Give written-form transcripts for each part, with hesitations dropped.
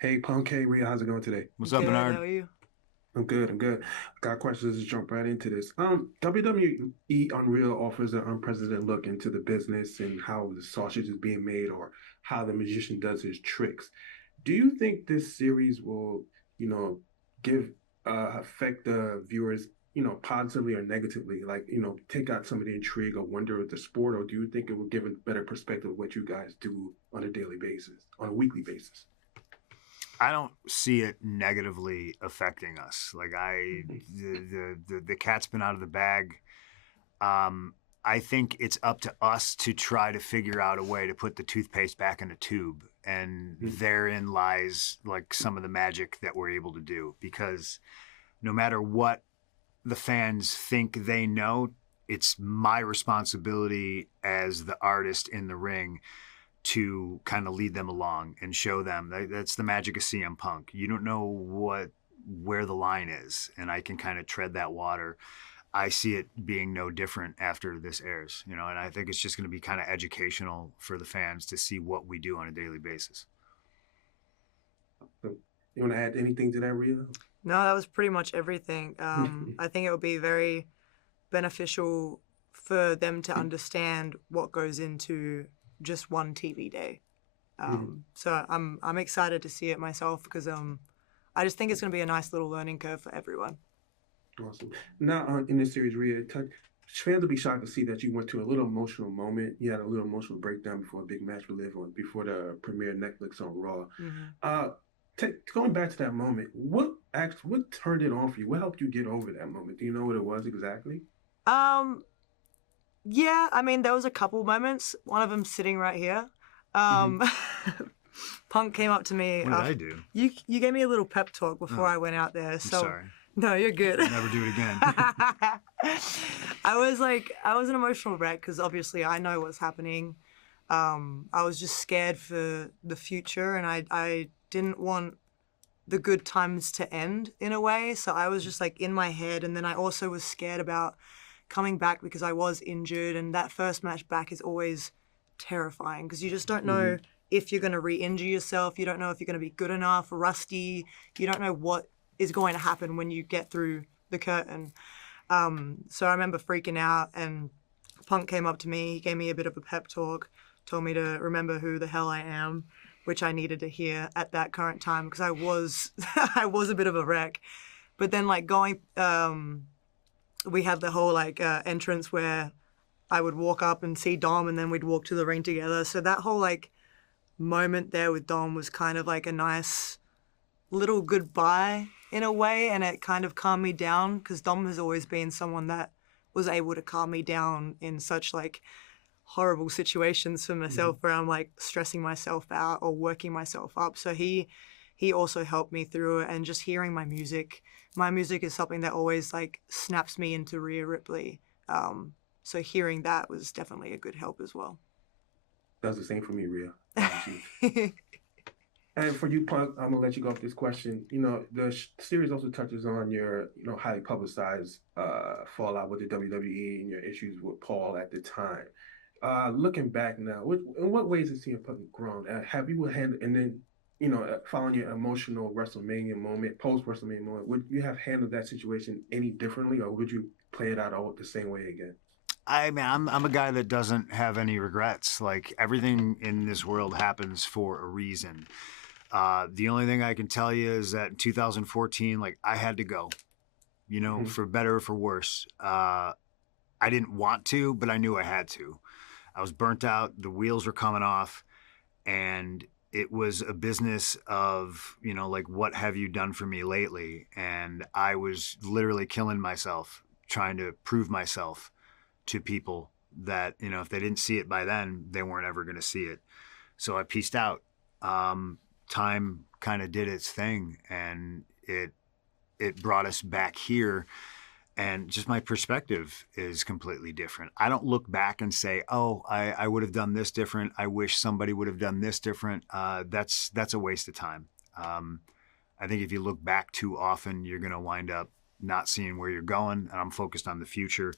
Hey, Punk, hey, Rhea, how's it going today? What's up, Good, how Bernard? are you? I'm good, I'm good. Got questions, let's jump right into this. WWE Unreal offers an unprecedented look into the business and how the sausage is being made or how the magician does his tricks. Do you think this series will, you know, give affect the viewers, positively or negatively? Like, take out some of the intrigue or wonder of the sport, or do you think it will give a better perspective of what you guys do on a daily basis, on a weekly basis? I don't see it negatively affecting us. Mhm. The cat's been out of the bag. I think it's up to us to try to figure out a way to put the toothpaste back in the tube, and therein lies like some of the magic that we're able to do. Because no matter what the fans think they know, it's my responsibility as the artist in the ring to kind of lead them along and show them that's the magic of CM Punk. You don't know where the line is, and I can kind of tread that water. I see it being no different after this airs, and I think it's just going to be kind of educational for the fans to see what we do on a daily basis. So, you want to add anything to that, Rhea? No, that was pretty much everything. I think it would be very beneficial for them to understand what goes into just one TV day. So I'm excited to see it myself because I just think it's going to be a nice little learning curve for everyone. Awesome. Now, in this series, Rhea, fans will be shocked to see that you went to a little emotional moment. You had a little emotional breakdown before a big match with Liv on before the premiere Netflix on Raw. hmm Uh, going back to that moment, what turned it on for you? What helped you get over that moment? Do you know what it was exactly? Um, yeah, I mean there was a couple moments. One of them sitting right here. Hmm. Um, Punk came up to me What did I after do? you gave me a little pep talk before Oh, I went out there. I'm So sorry. no, you're good. Never do it again. I was an emotional wreck because obviously I know what's happening. I was just scared for the future, and I didn't want the good times to end in a way. So I was just like in my head, and then I also was scared about coming back because I was injured, and that first match back is always terrifying because you just don't know Hmm. if you're going to re-injure yourself. You don't know if you're going to be good enough, rusty. You don't know what is going to happen when you get through the curtain. So I remember freaking out, and Punk came up to me. He gave me a bit of a pep talk, told me to remember who the hell I am, which I needed to hear at that current time because I was I was a bit of a wreck. But then like going, we had the whole like entrance where I would walk up and see Dom, and then we'd walk to the ring together. So that whole like moment there with Dom was kind of like a nice little goodbye in a way, and it kind of calmed me down because Dom has always been someone that was able to calm me down in such like horrible situations for myself Hmm. where I'm like stressing myself out or working myself up. So he also helped me through it, and just hearing my music. My music is something that always like snaps me into Rhea Ripley. So hearing that was definitely a good help as well. That's the same for me, Rhea. Promise you. And for you, Punk, I'm gonna let you go with this question. The series also touches on your, highly publicized fallout with the WWE and your issues with Paul at the time. Looking back now, in what ways has CM Punk grown? Have you handled, and then, following your emotional WrestleMania moment, post WrestleMania moment, would you have handled that situation any differently, or would you play it out all the same way again? I mean, I'm a guy that doesn't have any regrets. Like everything in this world happens for a reason. The only thing I can tell you is that in 2014, like I had to go, Hmm. for better or for worse. I didn't want to, but I knew I had to. I was burnt out. The wheels were coming off, and it was a business of, like, what have you done for me lately? And I was literally killing myself trying to prove myself to people that, if they didn't see it by then, they weren't ever going to see it. So I pieced out. Time kind of did its thing, and it brought us back here, and just my perspective is completely different. I don't look back and say, "Oh, I would have done this different. I wish somebody would have done this different." That's a waste of time. Um, I think if you look back too often, you're going to wind up not seeing where you're going. And I'm focused on the future,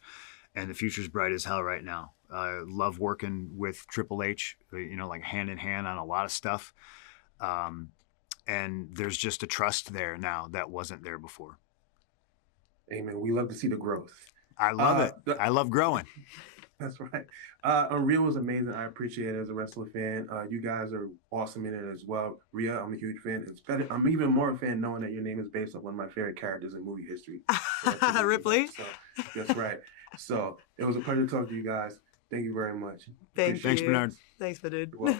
and the future's bright as hell right now. I love working with Triple H, like hand in hand on a lot of stuff. Um, and there's just a trust there now that wasn't there before. Amen. We love to see the growth. I love it. I love growing. That's right. Rhea was amazing. I appreciate it as a wrestler fan. You guys are awesome in it as well. Rhea, I'm a huge fan. I'm even more a fan knowing that your name is based on one of my favorite characters in movie history. So Ripley. So, that's right. So it was a pleasure to talk to you guys. Thank you very much. Thanks, Bernard. Thanks, Bernard. Well.